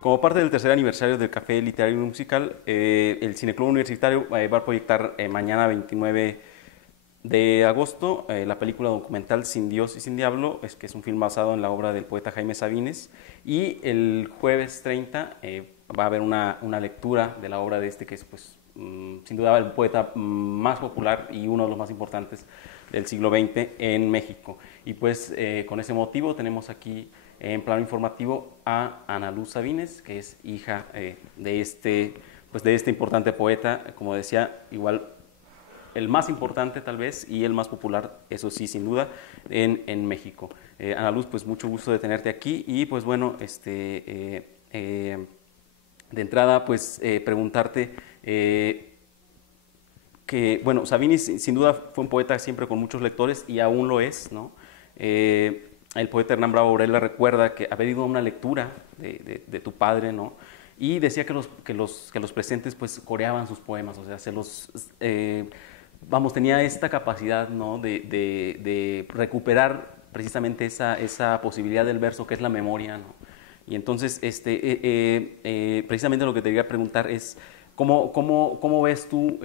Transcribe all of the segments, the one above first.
Como parte del tercer aniversario del Café Literario y Musical, el Cineclub Universitario va a proyectar mañana 29 de agosto la película documental Sin Dios y Sin Diablo, que es un film basado en la obra del poeta Jaime Sabines. Y el jueves 30 va a haber una lectura de la obra de este, que es pues, sin duda el poeta más popular y uno de los más importantes del siglo XX en México. Y pues con ese motivo tenemos aquí en plano informativo a Ana Luz Sabines, que es hija de este importante poeta, como decía, igual el más importante tal vez y el más popular, eso sí, sin duda, en México. Ana Luz, pues mucho gusto de tenerte aquí y pues bueno, de entrada, pues preguntarte que, bueno, Sabini sin duda fue un poeta siempre con muchos lectores y aún lo es, ¿no? El poeta Hernán Bravo Varela recuerda que había ido a una lectura de tu padre, ¿no? Y decía que los presentes pues coreaban sus poemas, o sea, vamos, tenía esta capacidad, ¿no? De recuperar precisamente esa posibilidad del verso que es la memoria, ¿no? Y entonces, precisamente lo que te quería preguntar es, ¿cómo ves tú,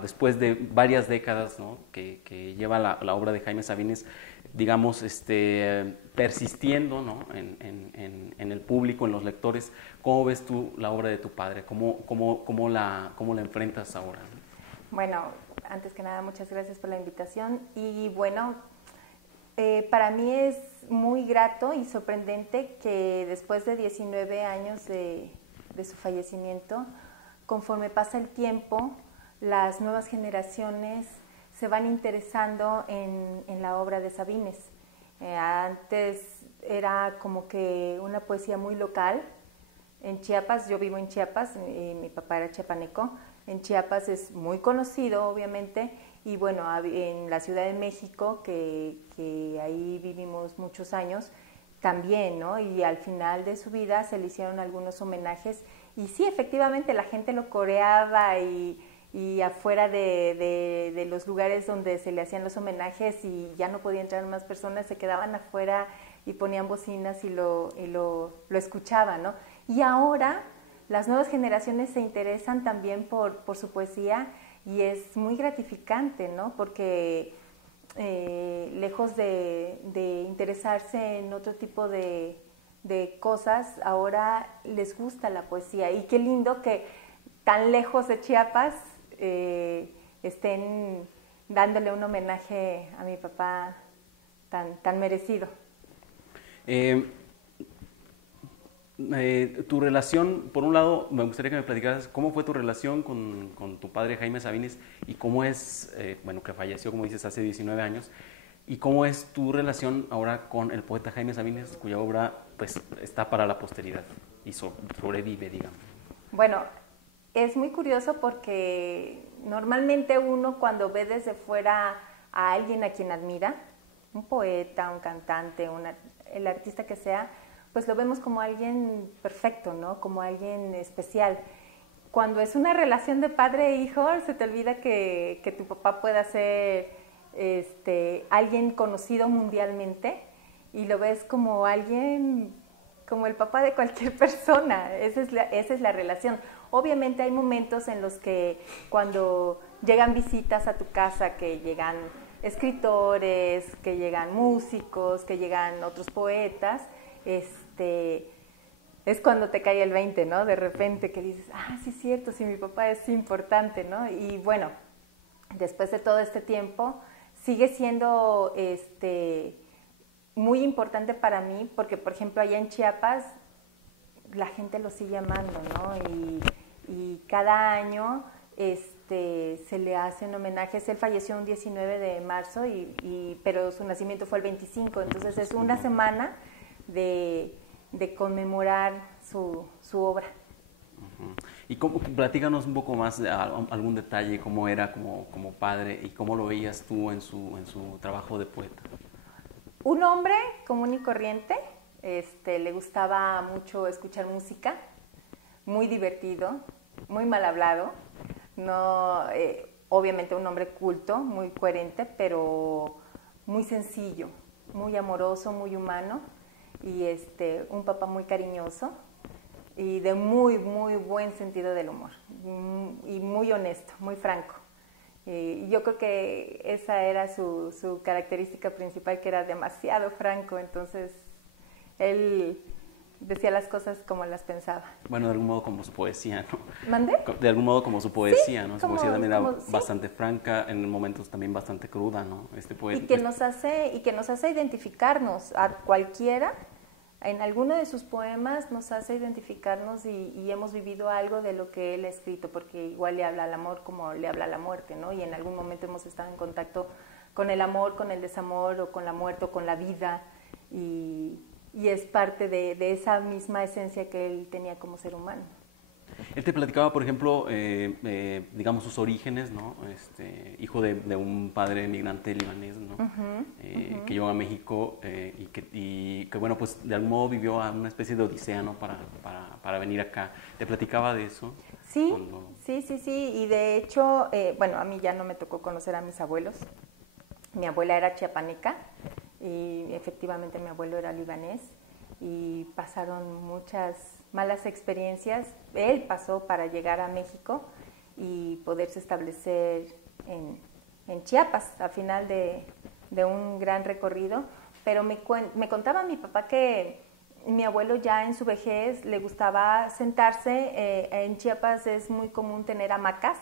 después de varias décadas, ¿no? que lleva la obra de Jaime Sabines, digamos, persistiendo, ¿no? en el público, en los lectores, ¿cómo ves tú la obra de tu padre? ¿Cómo la enfrentas ahora? Bueno, antes que nada, muchas gracias por la invitación. Y bueno, para mí es muy grato y sorprendente que después de 19 años de su fallecimiento, conforme pasa el tiempo, las nuevas generaciones se van interesando en la obra de Sabines. Antes era como que una poesía muy local. En Chiapas, yo vivo en Chiapas, mi papá era chiapaneco. En Chiapas es muy conocido, obviamente, y bueno, en la Ciudad de México, que ahí vivimos muchos años, también, ¿no? Y al final de su vida se le hicieron algunos homenajes y sí, efectivamente, la gente lo coreaba y afuera de los lugares donde se le hacían los homenajes y ya no podían entrar más personas, se quedaban afuera y ponían bocinas y lo escuchaban, ¿no? Y ahora las nuevas generaciones se interesan también por su poesía y es muy gratificante, ¿no? Porque lejos de interesarse en otro tipo de cosas, ahora les gusta la poesía. Y qué lindo que tan lejos de Chiapas estén dándole un homenaje a mi papá tan merecido. Eh, Tu relación, por un lado, me gustaría que me platicaras cómo fue tu relación con tu padre Jaime Sabines y cómo es, bueno, que falleció, como dices, hace 19 años, y cómo es tu relación ahora con el poeta Jaime Sabines, cuya obra pues está para la posteridad y sobrevive, digamos. Bueno, es muy curioso porque normalmente uno cuando ve desde fuera a alguien a quien admira, un poeta, un cantante, el artista que sea, pues lo vemos como alguien perfecto, ¿no? Como alguien especial. Cuando es una relación de padre e hijo, se te olvida que tu papá pueda ser alguien conocido mundialmente y lo ves como alguien, como el papá de cualquier persona. Esa es la relación. Obviamente hay momentos en los que cuando llegan visitas a tu casa, que llegan escritores, que llegan músicos, que llegan otros poetas, es cuando te cae el 20, ¿no? De repente que dices, sí es cierto, sí, mi papá es importante, ¿no? Y bueno, después de todo este tiempo, sigue siendo muy importante para mí, porque por ejemplo allá en Chiapas la gente lo sigue amando, ¿no? Y cada año se le hacen homenajes. Él falleció un 19 de marzo, pero su nacimiento fue el 25, entonces es una semana de conmemorar su obra. Uh-huh. Y platícanos un poco más de algún detalle, cómo era como padre y cómo lo veías tú en su trabajo de poeta. Un hombre común y corriente, le gustaba mucho escuchar música, muy divertido, muy mal hablado, no, obviamente un hombre culto, muy coherente, pero muy sencillo, muy amoroso, muy humano y un papá muy cariñoso y de muy, muy buen sentido del humor y muy honesto, muy franco. Y yo creo que esa era su característica principal, que era demasiado franco, entonces él decía las cosas como las pensaba. Bueno, de algún modo como su poesía, ¿no? ¿Mandé? De algún modo como su poesía, Sí, ¿no? Su como, poesía también era sí. bastante franca, en momentos también bastante cruda, ¿no? Y que nos hace identificarnos a cualquiera. En alguno de sus poemas nos hace identificarnos y hemos vivido algo de lo que él ha escrito, porque igual le habla al amor como le habla a la muerte, ¿no? Y en algún momento hemos estado en contacto con el amor, con el desamor, o con la muerte, o con la vida, y es parte de esa misma esencia que él tenía como ser humano. Él te platicaba, por ejemplo, digamos, sus orígenes, ¿no? Hijo de un padre migrante libanés, ¿no? Que llegó a México y que, bueno, pues de algún modo vivió una especie de odisea, ¿no? Para venir acá. ¿Te platicaba de eso? Sí, sí. Y de hecho, bueno, a mí ya no me tocó conocer a mis abuelos. Mi abuela era chiapaneca y efectivamente mi abuelo era libanés, y pasaron muchas malas experiencias. Él pasó para llegar a México y poderse establecer en Chiapas a final de un gran recorrido. Pero me contaba mi papá que mi abuelo ya en su vejez le gustaba sentarse. En Chiapas es muy común tener hamacas.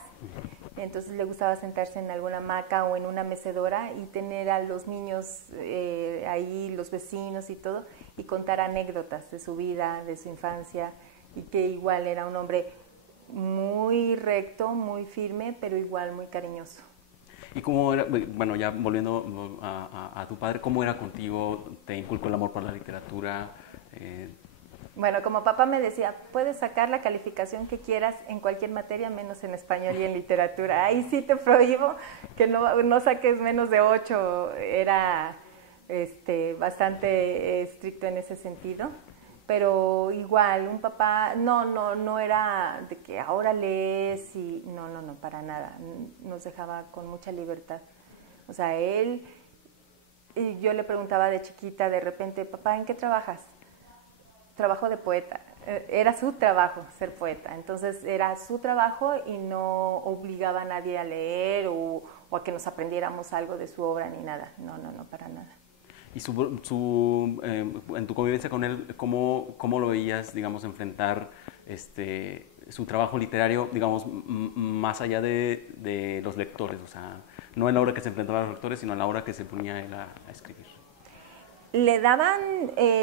Entonces le gustaba sentarse en alguna hamaca o en una mecedora y tener a los niños ahí, los vecinos y todo, y contar anécdotas de su vida, de su infancia, y que igual era un hombre muy recto, muy firme, pero igual muy cariñoso. ¿Y cómo era, bueno, ya volviendo a tu padre, cómo era contigo? ¿Te inculcó el amor por la literatura? Bueno, como papá me decía, puedes sacar la calificación que quieras en cualquier materia, menos en español y en literatura. Ahí sí te prohíbo que no saques menos de 8. Era bastante estricto en ese sentido. Pero igual, un papá no era de que ahora lees y no, para nada. Nos dejaba con mucha libertad. O sea, él, y yo le preguntaba de chiquita de repente, papá, ¿en qué trabajas? Trabajo de poeta. Era su trabajo ser poeta, entonces era su trabajo y no obligaba a nadie a leer o a que nos aprendiéramos algo de su obra ni nada. No, para nada. ¿Y en tu convivencia con él, cómo lo veías, digamos, enfrentar su trabajo literario, digamos, más allá de los lectores? O sea, no en la hora que se enfrentaba a los lectores, sino en la hora que se ponía él a escribir. Le daban,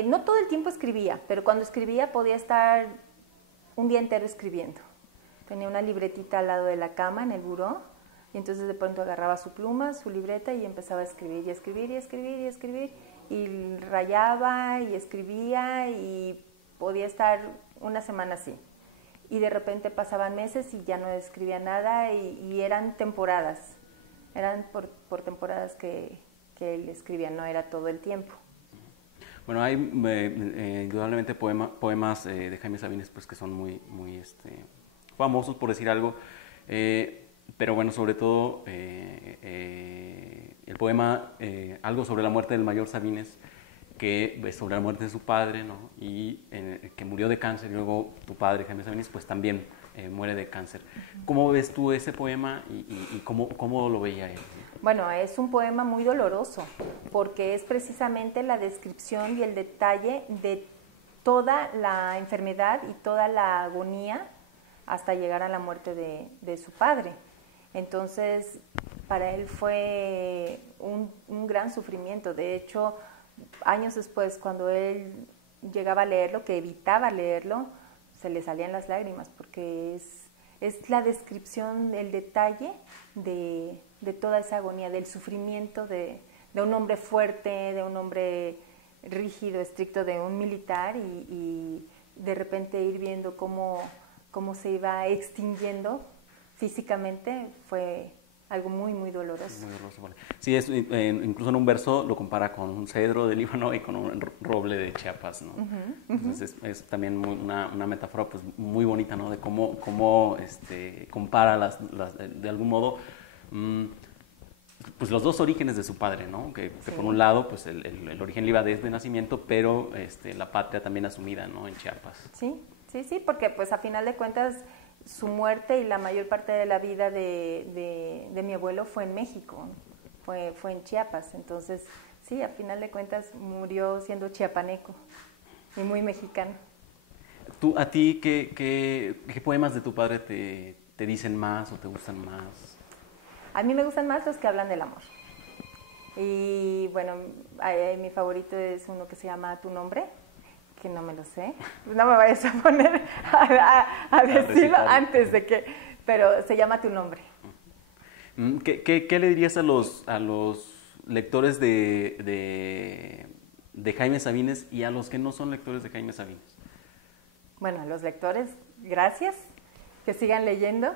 no todo el tiempo escribía, pero cuando escribía podía estar un día entero escribiendo. Tenía una libretita al lado de la cama en el buró, y entonces de pronto agarraba su pluma, su libreta, y empezaba a escribir, y escribir, y escribir, y escribir, y rayaba, y escribía, y podía estar una semana así. Y de repente pasaban meses y ya no escribía nada, y eran temporadas. Eran por temporadas que él escribía, no era todo el tiempo. Bueno, hay indudablemente poemas de Jaime Sabines pues, que son muy famosos, por decir algo, pero bueno, sobre todo el poema Algo sobre la muerte del mayor Sabines, que es sobre la muerte de su padre, ¿no? Y que murió de cáncer, y luego tu padre, Jaime Sabines, pues también muere de cáncer. ¿Cómo ves tú ese poema y cómo lo veía él? Bueno, es un poema muy doloroso, porque es precisamente la descripción y el detalle de toda la enfermedad y toda la agonía hasta llegar a la muerte de su padre. Entonces, para él fue un gran sufrimiento. De hecho, años después, cuando él llegaba a leerlo, que evitaba leerlo, se le salían las lágrimas, porque es la descripción, el detalle de toda esa agonía, del sufrimiento de un hombre fuerte, de un hombre rígido, estricto, de un militar, y de repente ir viendo cómo se iba extinguiendo físicamente. Fue algo muy, muy doloroso. Muy doloroso. Sí, incluso en un verso lo compara con un cedro de Líbano y con un roble de Chiapas, ¿no? Entonces es también una metáfora pues, muy bonita, ¿no? De cómo compara de algún modo pues los dos orígenes de su padre, ¿no? Que Sí. por un lado, pues el origen le iba desde nacimiento, pero la patria también asumida, ¿no? En Chiapas. Sí, sí, sí, porque pues a final de cuentas su muerte y la mayor parte de la vida de mi abuelo fue en México, fue en Chiapas, entonces sí, a final de cuentas murió siendo chiapaneco y muy mexicano. ¿A ti qué poemas de tu padre te dicen más o te gustan más? A mí me gustan más los que hablan del amor. Y bueno, mi favorito es uno que se llama Tu nombre, que no me lo sé. No me vayas a poner a decirlo antes de que... Pero se llama Tu nombre. ¿Qué le dirías a los lectores de Jaime Sabines y a los que no son lectores de Jaime Sabines? Bueno, a los lectores, gracias, que sigan leyendo.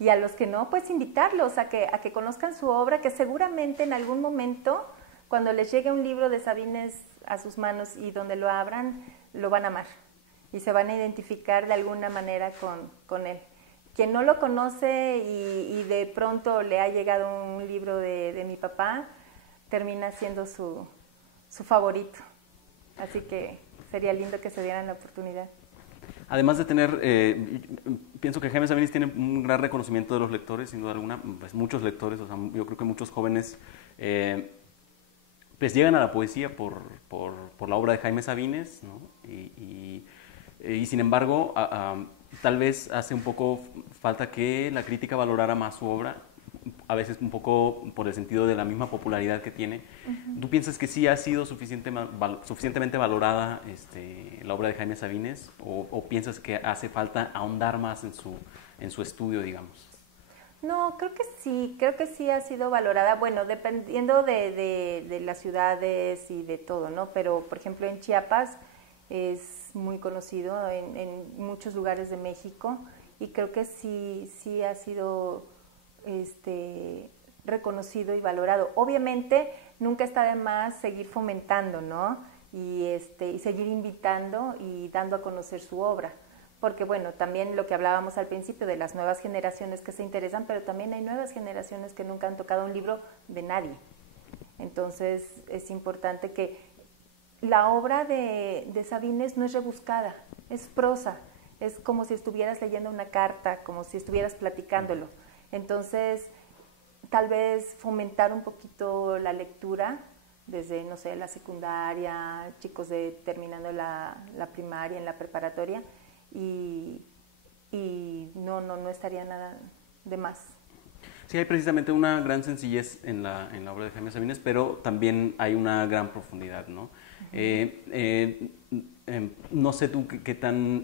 Y a los que no, pues invitarlos a que conozcan su obra, que seguramente en algún momento, cuando les llegue un libro de Sabines a sus manos y donde lo abran, lo van a amar y se van a identificar de alguna manera con él. Quien no lo conoce y de pronto le ha llegado un libro de mi papá, termina siendo su favorito. Así que sería lindo que se dieran la oportunidad. Además de tener, pienso que Jaime Sabines tiene un gran reconocimiento de los lectores, sin duda alguna, pues muchos lectores, o sea, yo creo que muchos jóvenes pues llegan a la poesía por la obra de Jaime Sabines, ¿no? Y sin embargo, tal vez hace un poco falta que la crítica valorara más su obra, a veces un poco por el sentido de la misma popularidad que tiene. Uh-huh. ¿Tú piensas que sí ha sido suficientemente valorada la obra de Jaime Sabines o piensas que hace falta ahondar más en su estudio, digamos? No, creo que sí ha sido valorada, bueno, dependiendo de las ciudades y de todo, ¿no? Pero, por ejemplo, en Chiapas es muy conocido en muchos lugares de México y creo que sí ha sido reconocido y valorado. Obviamente nunca está de más seguir fomentando, ¿no? Y seguir invitando y dando a conocer su obra. Porque bueno, también lo que hablábamos al principio de las nuevas generaciones que se interesan, pero también hay nuevas generaciones que nunca han tocado un libro de nadie. Entonces es importante que la obra de Sabines no es rebuscada, es prosa, es como si estuvieras leyendo una carta, como si estuvieras platicándolo. Entonces, tal vez fomentar un poquito la lectura desde, no sé, la secundaria, chicos terminando la primaria, en la preparatoria, y no estaría nada de más. Sí, hay precisamente una gran sencillez en la obra de Jaime Sabines, pero también hay una gran profundidad, ¿no? Uh-huh. No sé tú qué tan,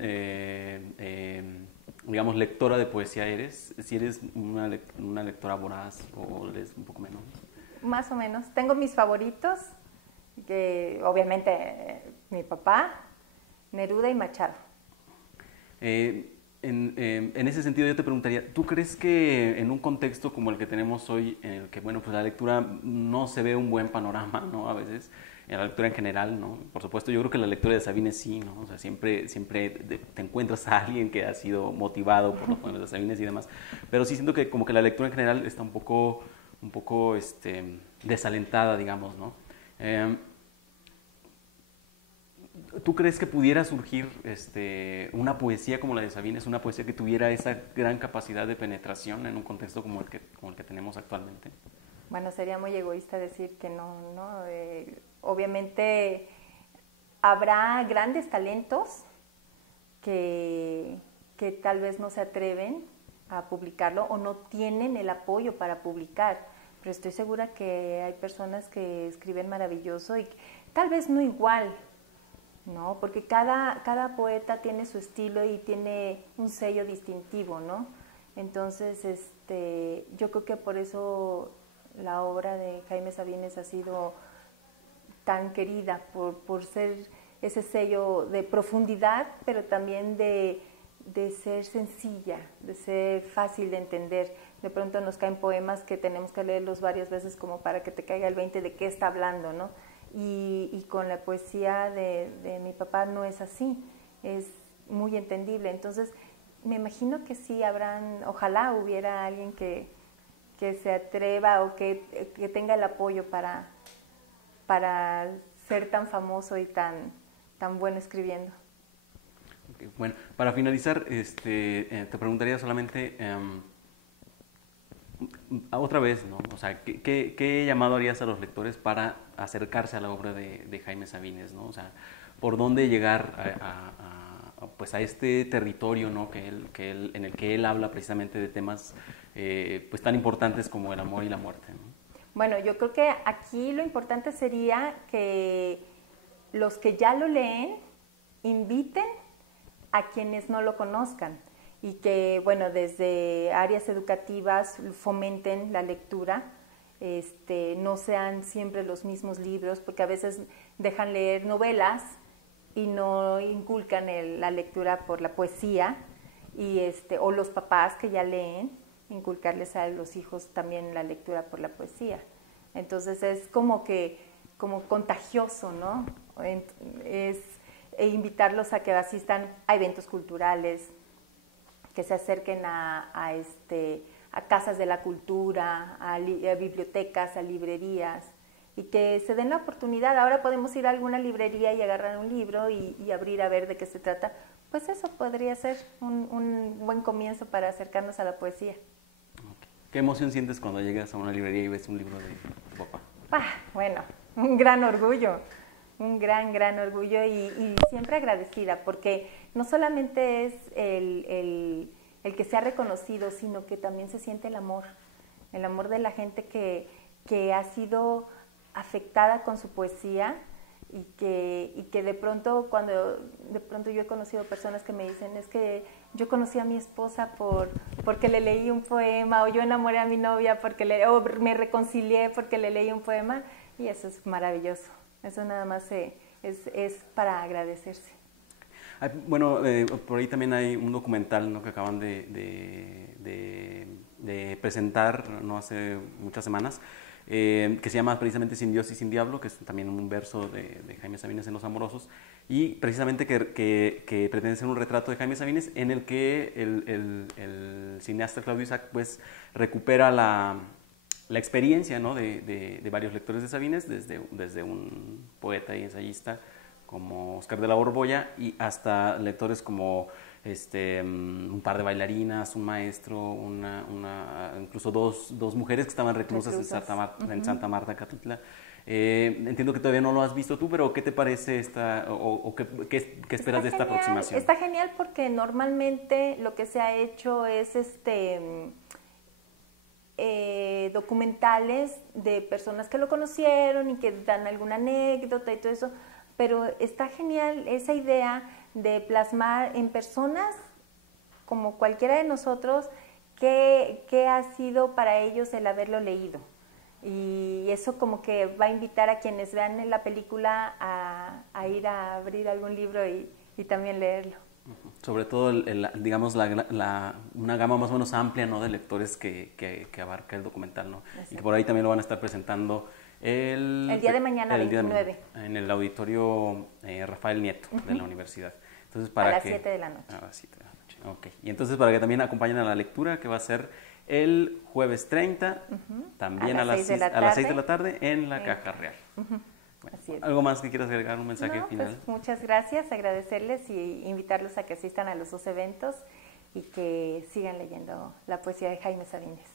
digamos, lectora de poesía eres, si eres una lectora voraz o lees un poco menos. Más o menos. Tengo mis favoritos, que obviamente mi papá, Neruda y Machado. En ese sentido yo te preguntaría, ¿tú crees que en un contexto como el que tenemos hoy, en el que bueno, pues la lectura no se ve un buen panorama, ¿no? A veces, en la lectura en general, ¿no? Por supuesto, yo creo que la lectura de Sabines sí, ¿no? O sea, siempre te encuentras a alguien que ha sido motivado por los poemas de Sabines y demás, pero sí siento que como que la lectura en general está un poco desalentada, digamos, ¿no? ¿Tú crees que pudiera surgir una poesía como la de Sabines, una poesía que tuviera esa gran capacidad de penetración en un contexto como el que tenemos actualmente? Bueno, sería muy egoísta decir que no, ¿no? Obviamente habrá grandes talentos que tal vez no se atreven a publicarlo o no tienen el apoyo para publicar, pero estoy segura que hay personas que escriben maravilloso y tal vez no igual, ¿no? Porque cada poeta tiene su estilo y tiene un sello distintivo, ¿no? Entonces, yo creo que por eso la obra de Jaime Sabines ha sido tan querida, por ser ese sello de profundidad, pero también de ser sencilla, de ser fácil de entender. De pronto nos caen poemas que tenemos que leerlos varias veces como para que te caiga el 20 de qué está hablando, ¿no? Y con la poesía de mi papá no es así, es muy entendible. Entonces, me imagino que sí ojalá hubiera alguien que que se atreva o que tenga el apoyo para ser tan famoso y tan bueno escribiendo. Okay, bueno, para finalizar, te preguntaría solamente otra vez, ¿no? O sea, ¿qué llamado harías a los lectores para acercarse a la obra de Jaime Sabines, ¿no? O sea, ¿por dónde llegar pues a este territorio, ¿no? En el que él habla precisamente de temas pues tan importantes como el amor y la muerte, ¿no? Bueno, yo creo que aquí lo importante sería que los que ya lo leen inviten a quienes no lo conozcan y que, bueno, desde áreas educativas fomenten la lectura, no sean siempre los mismos libros, porque a veces dejan leer novelas y no inculcan la lectura por la poesía, o los papás que ya leen, inculcarles a los hijos también la lectura por la poesía. Entonces es como contagioso, ¿no? Invitarlos a que asistan a eventos culturales, que se acerquen a casas de la cultura, a bibliotecas, a librerías, y que se den la oportunidad. Ahora podemos ir a alguna librería y agarrar un libro y abrir a ver de qué se trata. Pues eso podría ser un buen comienzo para acercarnos a la poesía. Okay. ¿Qué emoción sientes cuando llegas a una librería y ves un libro de tu papá? Bueno, un gran orgullo. Un gran orgullo y siempre agradecida, porque no solamente es el que sea reconocido, sino que también se siente el amor de la gente que ha sido afectada con su poesía y que de pronto yo he conocido personas que me dicen, es que yo conocí a mi esposa porque le leí un poema, o yo enamoré a mi novia o me reconcilié porque le leí un poema, y eso es maravilloso. Eso nada más es para agradecerse. Bueno, por ahí también hay un documental, ¿no?, que acaban de presentar no hace muchas semanas, que se llama precisamente Sin Dios y Sin Diablo, que es también un verso de Jaime Sabines en Los Amorosos, y precisamente que pretende ser un retrato de Jaime Sabines en el que el cineasta Claudio Isaac pues recupera la experiencia, ¿no?, de varios lectores de Sabines, desde un poeta y ensayista como Oscar de la Borbolla y hasta lectores como un par de bailarinas, un maestro, incluso dos mujeres que estaban reclusas en Santa Marta, Catitla. Entiendo que todavía no lo has visto tú, pero ¿qué te parece qué esperas de esta aproximación? Está genial porque normalmente lo que se ha hecho es documentales de personas que lo conocieron y que dan alguna anécdota y todo eso, pero está genial esa idea de plasmar en personas como cualquiera de nosotros qué ha sido para ellos el haberlo leído, y eso como que va a invitar a quienes vean la película a ir a abrir algún libro y también leerlo. Sobre todo, digamos, una gama más o menos amplia, ¿no?, de lectores que abarca el documental, ¿no? Exacto. Y que por ahí también lo van a estar presentando el día de mañana, 29. En el auditorio Rafael Nieto de la universidad. Entonces, a las 7 de la noche. A las 7 de la noche, ok. Y entonces para que también acompañen a la lectura, que va a ser el jueves 30, también a las 6 de la tarde en la Caja Real. Bueno, así es. ¿Algo más que quieras agregar, un mensaje final? Pues muchas gracias, agradecerles y invitarlos a que asistan a los dos eventos y que sigan leyendo la poesía de Jaime Sabines.